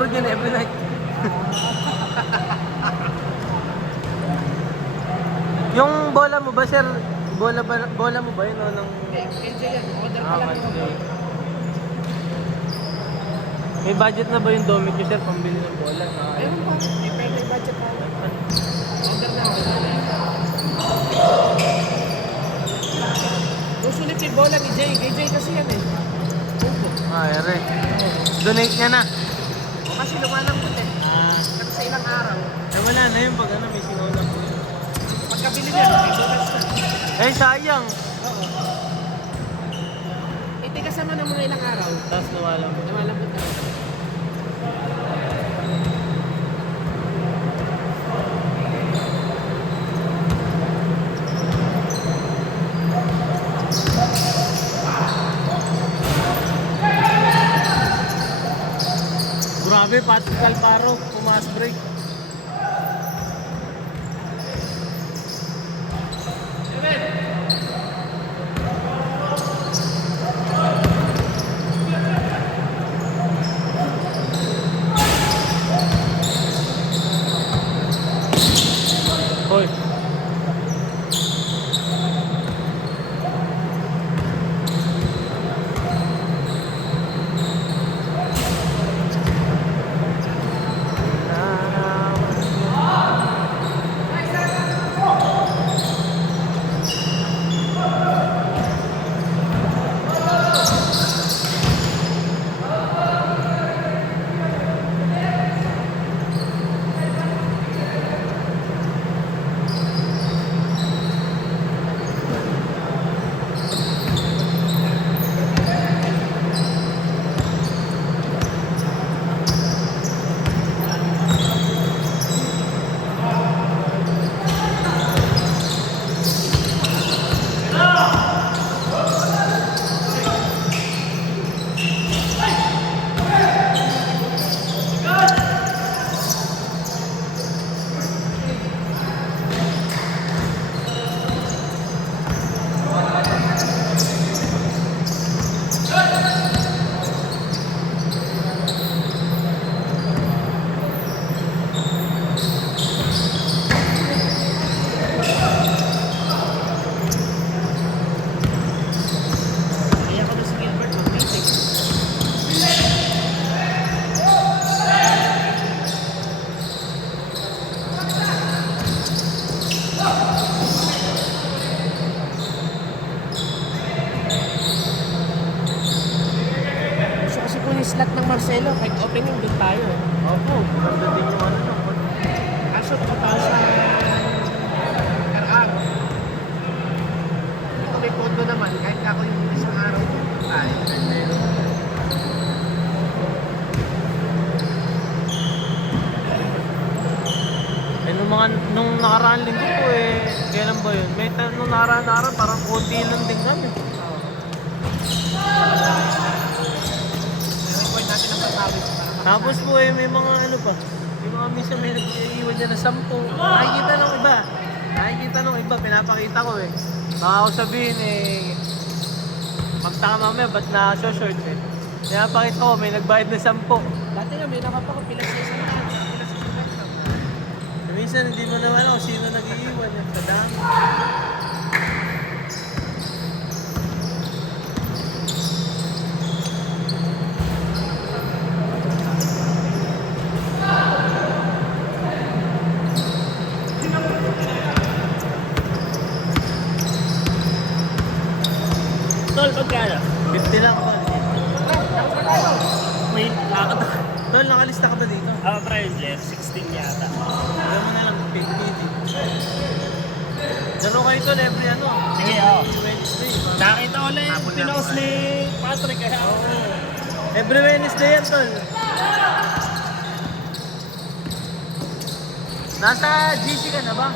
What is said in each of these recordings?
abroad yan every night. Yung bola mo ba, sir? Bola mo ba yun o ng... KJ yan, order pa lang okay. yung May budget na ba yung Domit nyo, sir, pambili ng bola? ayun pa, may pwede budget pa. Order na ako. Susulit yung bola ni Jay. KJ kasi yan eh. Opo. Ere. Donate niya na. O kasi lumalambot eh. Kasi sa ilang araw. Eh wala na yun pag ano, may sinulap po yun. Pagkabili niya, may donuts na. Eh sayang. Oo. Itigasan mo na mga ilang araw. Tapos lumalambot. Lumalambot na. Grabe, Patrick Alparo, pumas break. Hoy. Kaya ko na si Gilbert mag-meeting. Gusto kasi po yung slot ng Marcelo. Kahit opening doon tayo eh. Opo, ganda din yung ano no. Kaso kapag sa karang. Ito may pondo naman. Kahit ako yung isang araw tayo. Eh nung nakaraan linggo po eh, kailan ba yun? Nung nakaraan araw parang konti lang din kami. I-record natin ang patawid. Tapos po eh, may mga ano pa. May mga minsan may nag-iiwan niya na 10. Nakikita nung iba. Nakikita nung iba, pinapakita ko eh. Baka ako sabihin eh, magtaka mamaya, ba't na-short eh. Pinapakita ko, may nagbayad na 10. Dati nga may nakapakapilas na isang araw. Pilas sa isang araw. Minsan hindi mo naman ako sino nag-iiwan eh. Sa dami. Tol, pagkano? 50 lang po. Wait, Tol, nakalista ka ba dito? Friendly, 16 yata. Alam mo na lang, 50. Laro kayo tol, every ano? Sige, oo. Every Wednesday. Nakita ko lang yung pinost ni Patrick kaya ako. Every Wednesday yan tol. Nasa GC ka na ba?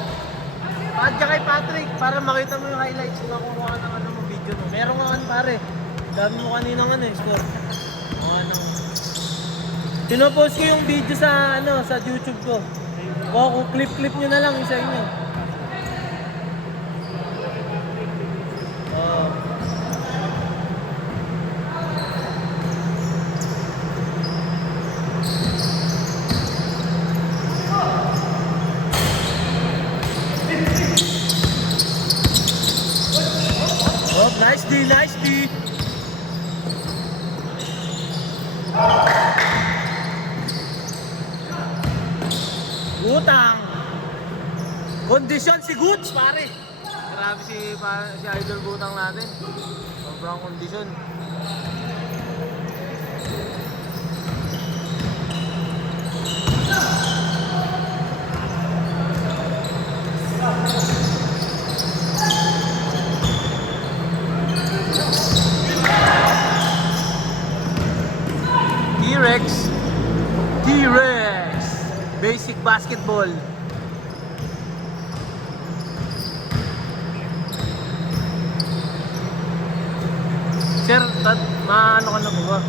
Paad ka kay Patrick para makita mo yung highlights kung nakuha ka ng ano mo video mo. Meron nga ano pare. Dami mo kaninang ano eh, score. Mga nang... Pinopost ko yung video sa ano sa YouTube ko. O kung clip nyo na lang isa inyo. Oh. Nice D. Utang. Kondisyon si Goods, pare. Grabe si Idol Butang natin. Sobrang kondisyon. T-Rex. T-Rex. Basic basketball. Sir, maano ka na po ba?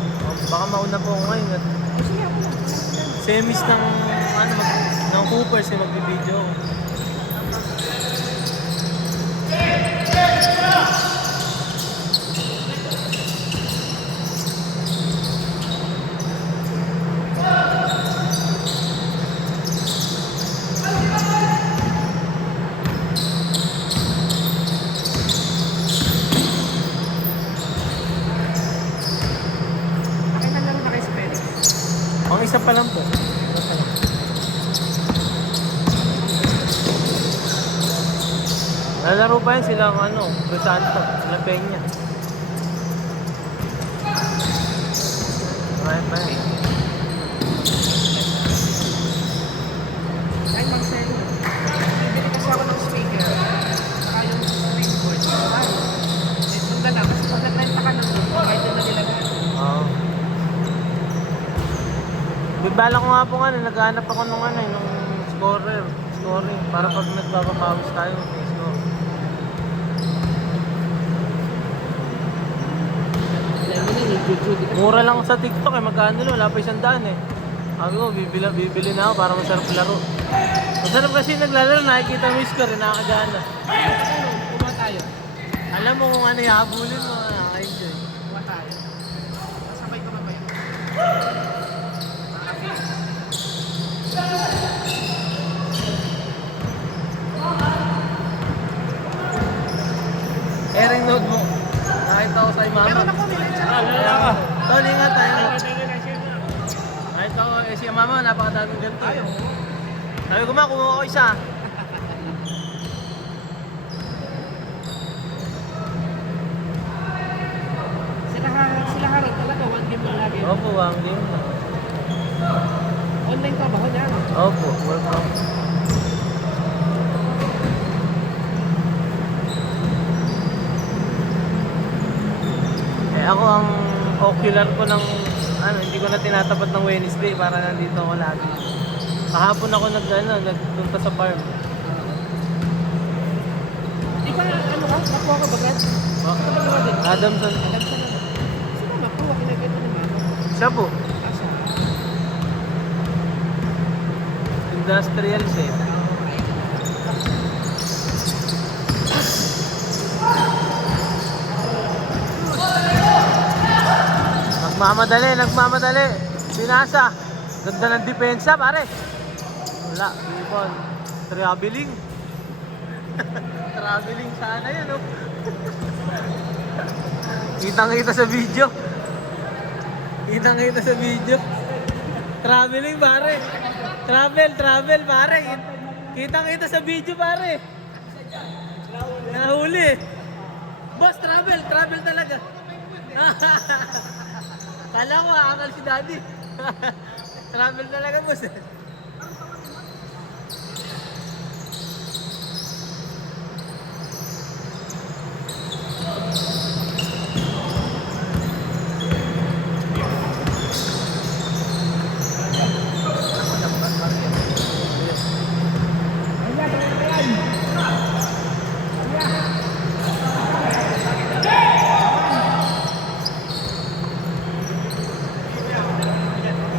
Baka mauna po ako ngayon. Sige ako lang. Semis ng, ng Coopers eh, magbibideo ako. Nakitalaro na kayo sa Phoenix. Ang isa pa lang po. Lalaro pa yan sila ng Crisanto, sila Peña. Marami pa yan. Dahil Marcelo, bibili kasi ako ng speaker. Saka yung springboard. Ay, sundan na. Kasi pag nagbenta ka ng doon, kahit doon na nilagay. Oo. Bibala ko nga po naghahanap ako nung nung scoring, para pag nagpapapawis tayo, may score. Mura lang sa TikTok magkano wala pa 100 eh. Sabi ko, bibili na ako para masarap laro. Masarap kasi naglalaro, nakikita mo yung score, nakakagana. Ano, kuha tayo. Alam mo kung ano ihabulin mo, nakaka-enjoy. Kuha tayo. Masabay ko ba ba yun? Airing notebook. Nakita ko sa'yo mama. Meron ako, may lecture. Tol, ingat tayo. Nakita ko, si mama, napakadaming ganito. Sabi ko ma, kumuha ko isa. Sila harap talaga, one game lang lagi. Opo, ang game na. Online ka ba ko niyan? Opo, work from. Ako ang ocular ko ng hindi ko na tinatapat ng Wednesday para nandito ako lagi. Kahapon ako nagpunta sa farm. Di ba nakuha ka ba Brad? Adamson. Sino nakuha kinagano ni mama? Siya po. Asa? Industrials eh. Nagmamadali. Pinasa. Ganda ng depensa, pare. Wala, people. Traveling. Traveling sana yan, oh. Kitang-kita sa video. Traveling, pare. Travel, pare. Kitang-kita sa video, pare. Nahuli. Boss, travel talaga. Kala ko, akal si Daddy. Travel talaga, boss.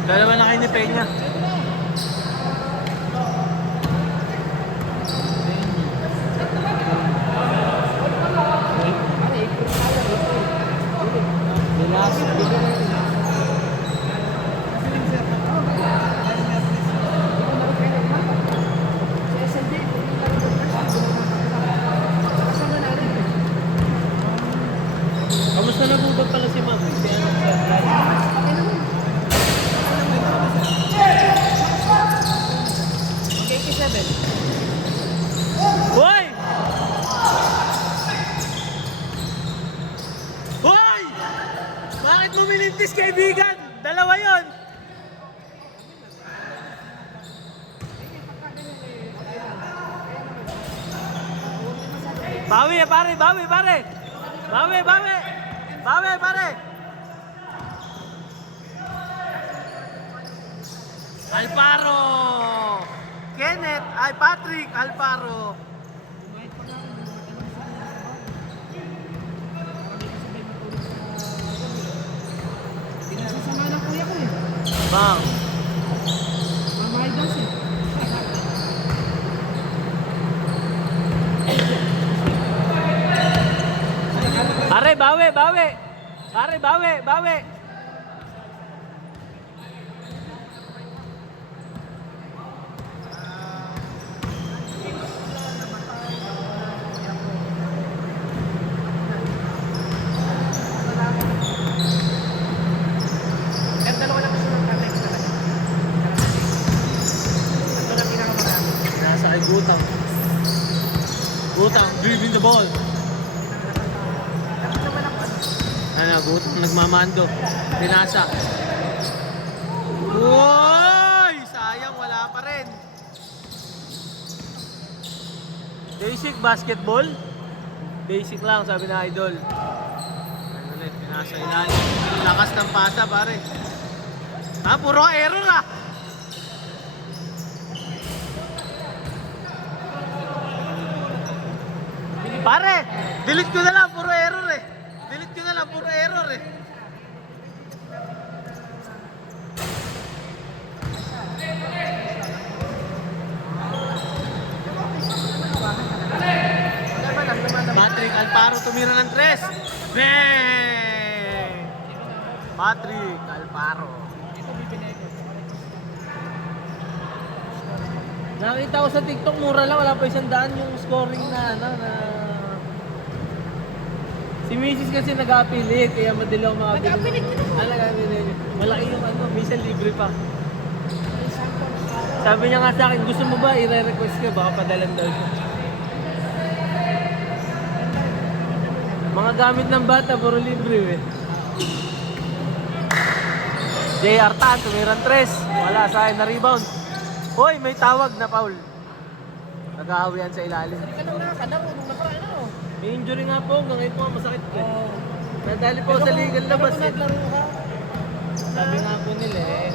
Dalawa na kayo ni Peña. Hoy! Hoy! Bakit mo minintis, kaibigan? Dalawa yon. Bawi pare, bawi pare. Bawi, bawi. Bawi pare. Alparo. Kenneth, ay Patrick Alparo. Pinasasama ng kuya ko eh. Bang. Mamahay daw siya. Pare, bawi, bawi. Pare, bawi, bawi. Eh, dalawa lang kasi ng katex talaga. Ito lang pinakamarami. Nasa kay Gutang. Gutang, dribbling the ball. Tapos naman ako. Ano, Gutang nagmamando. Pinasa. Uy! Sayang, wala pa rin. Basic basketball? Basic lang, sabi na idol. Ano ulit, pinasa ilalim. Lakas ng pasa, pare. Ha, puro error ah! Pare, delete ko na lang, puro error eh. Delete ko na lang, puro error eh. Patrick Alparo tumira ng 3. Bang! Patrick Alparo. Nakita ko sa TikTok, mura lang, wala pa 100 yung scoring na ano na. Si Mrs. kasi nag-apilit, kaya madali ako makapili. Nag-apilit ka naman? Nag-apilit. Malaki yung ano, minsan libre pa. Sabi niya nga sa akin, gusto mo ba i-request ka, baka padalan daw siya. Mga gamit ng bata, puro libre eh. JR Tan, tumirang 3. Wala, sa akin na rebound. Hoy, may tawag na foul. Nag-aawian sa ilalim. Hindi ka lang nakakadang nung nakaraan ano. May injury nga po, hanggang ngayon po nga masakit po. Oo. Nadali po sa legal labas eh. Naglaro ka. Sabi nga po nila eh.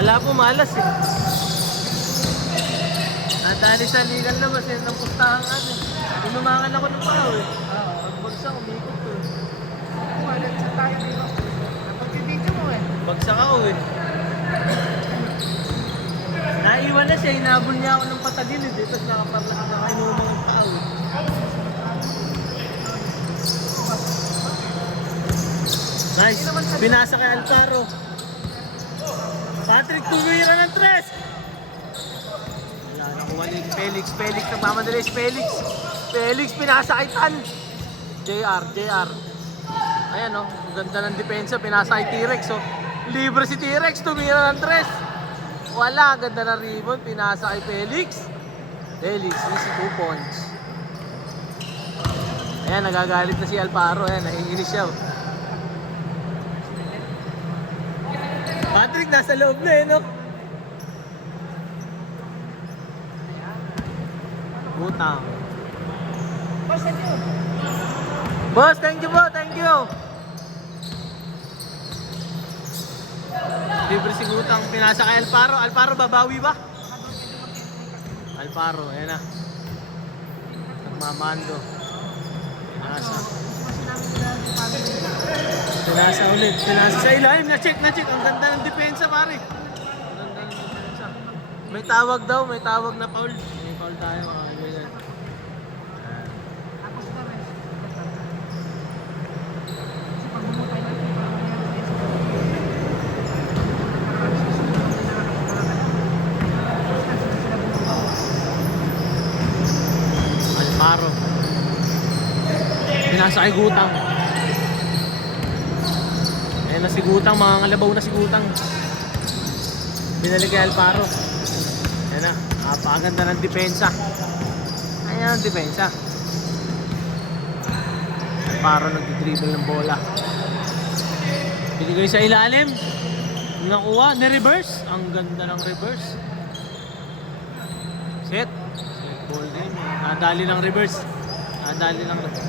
Ala po, malas eh. Nadali sa legal labas eh, ng pustahan ano. Inumangan ako ng pao eh. Pagbagsak, umikot ko eh. Wala sa tayo dito. Napag-video mo eh. Bagsak ako eh. Naiwan na siya, hinabol niya ako ng patagilid eh. Tapos nakainuman ng tao eh. Nice, binasa kay Alparo. Patrick tumira ng 3. Wala, nakuha ni Felix. Felix, nagmamadali si Felix. Felix, pinasa kay Tan. JR. Ayan o, ang ganda ng depensa, pinasa kay T-Rex o. Libre si T-Rex, tumira ng 3. Wala, ganda ng ribbon, pinasa kay Felix. Felix, easy 2 points. Ayan, nagagalit na si Alparo, ayan, nahihinis siya. Patrick, nasa loob na eh, no? Butang. Boss, thank you. Boss, thank you po, thank you. Libre si Gutang, pinasa kay Alparo. Alparo, babawi ba? Alparo, ayan na. Nagmamando. Pinasa. Pinasa ulit. Pinasa sa ilalim. Na-check. Ang ganda ng depensa, pare. Ang ganda ng depensa. May tawag daw, may tawag na foul. May foul tayo, mga kaibigan. Tapos na rin. Kasi pag bumutay natin, parang mayroon tayo Alparo. Pinasa kay Gutang. Ayan na si Gutang, mga ngalabaw na si Gutang. Binalik kay Alparo. Yan na. Napakaganda ng depensa. Ayan ang depensa. Alparo nag-dribble ng bola. Binigay sa ilalim. Nakuha. Ni-reverse. Ang ganda ng reverse. Set. Set ball game. Nadali ng reverse. Nadali ng